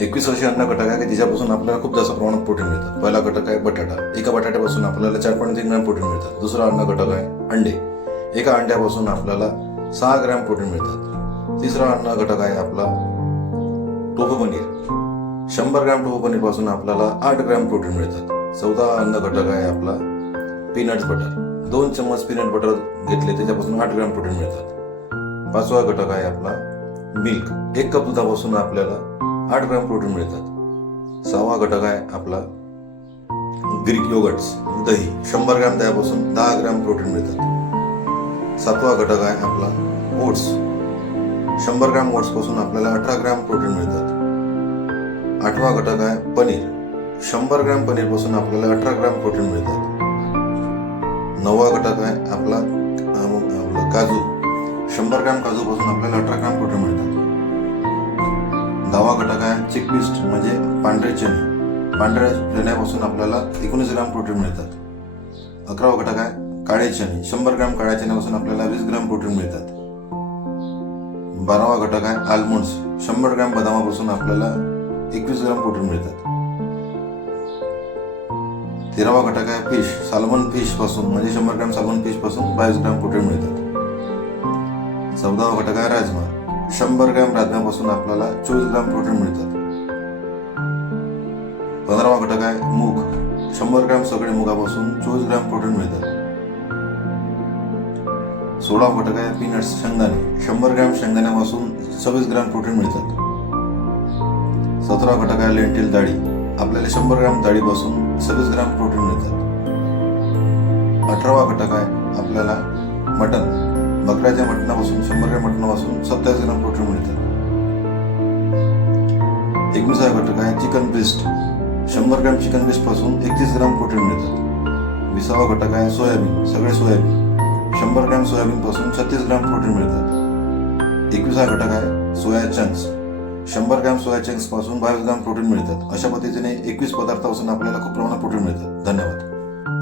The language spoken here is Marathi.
21 असे अन्न घटक आहे की ज्याच्यापासून आपल्याला खूप जास्त प्रमाणात प्रोटीन मिळतात. पहिला घटक आहे बटाटा. एका बटाट्यापासून आपल्याला 4.3 ग्रॅम प्रोटीन मिळतात. दुसरा अन्न घटक आहे अंडे. एका अंड्यापासून आपल्याला 6 ग्रॅम प्रोटीन मिळतात. तिसरा अन्न घटक आहे आपला tofu paneer. 100 gram tofu paneer पासून आपल्याला 8 ग्रॅम प्रोटीन मिळतात. चौथा अन्न घटक आहे आपला पीनट बटर. 2 चम्मच पीनट बटर घेतले त्याच्यापासून 8 ग्रॅम प्रोटीन मिळतात. पाचवा घटक आहे आपला मिल्क. 1 कप दुधापासून आपल्याला 8 ग्रॅम प्रोटीन मिळतात. सहावा घटक आहे आपला ग्रीक योगर्ट्स, दही. 100 ग्रॅम दह्यापासून 10 ग्रॅम प्रोटीन मिळतात. सातवा घटक आहे आपला ओट्स. 100 ग्रॅम ओट्स पासून आपल्याला 18 ग्रॅम प्रोटीन मिळतात. आठवा घटक आहे पनीर. 100 ग्रॅम पनीर पासून आपल्याला 18 ग्रॅम प्रोटीन मिळतात. नववा घटक आहे आपला काजू. 100 ग्रॅम काजू पासून आपल्याला 18 ग्रॅम प्रोटीन मिळतात. 10वा घटक आहे चिकपीस म्हणजे पांढरे चणे. पांढऱ्या चण्यापासून आपल्याला 19 ग्रॅम प्रोटीन मिळतात. 11वा घटक आहे काळे चणे. 100 ग्रॅम काळ्या चण्यापासून आपल्याला 20 ग्रॅम प्रोटीन मिळतात. 12वा घटक आहे आल्मंड्स. 100 ग्रॅम बदामापासून आपल्याला 21 ग्रॅम प्रोटीन मिळतात. 13वा घटक आहे फिश. साल्मन फिश पासून म्हणजे 100 ग्रॅम साल्मन फिश पासून 22 ग्रॅम प्रोटीन मिळतात. 14वा घटक आहे राजमा. 100 ग्रॅम राजम्यापासून आपल्याला 24 ग्रॅम प्रोटीन मिळतात. 15वा घटक आहे मूग. 100 ग्रॅम सगळे मुगापासून 24 ग्रॅम प्रोटीन मिळतात. 16वा घटक आहे पीनट्स, शेंगदाणे. 100 ग्रॅम शेंगदाण्यापासून 26 ग्रॅम प्रोटीन मिळतात. 17वा घटक आहे लेंटिल डाळी. आपल्याला 100 ग्रॅम डाळीपासून 26 ग्रॅम प्रोटीन मिळतात. 18वा घटक आहे आपल्याला मटन. बकऱ्याच्या मटणापासून 100 ग्रॅम मटणापासून 27 ग्रॅम प्रोटीन मिळतात. 21वा घटक आहे chicken breast. 100 gram chicken breast पासून 31 ग्रॅम प्रोटीन मिळतात. 20वा घटक आहे सोयाबीन, सगळे सोयाबीन. 100 ग्रॅम सोयाबीन पासून 36 ग्रॅम प्रोटीन मिळतात. 21वा घटक आहे soya chunks. 100 gram soya chunks पासून 22 ग्रॅम प्रोटीन मिळतात. अशा पद्धतीने 21 पदार्थापासून आपल्याला खूप प्रमाणात प्रोटीन मिळतात. धन्यवाद.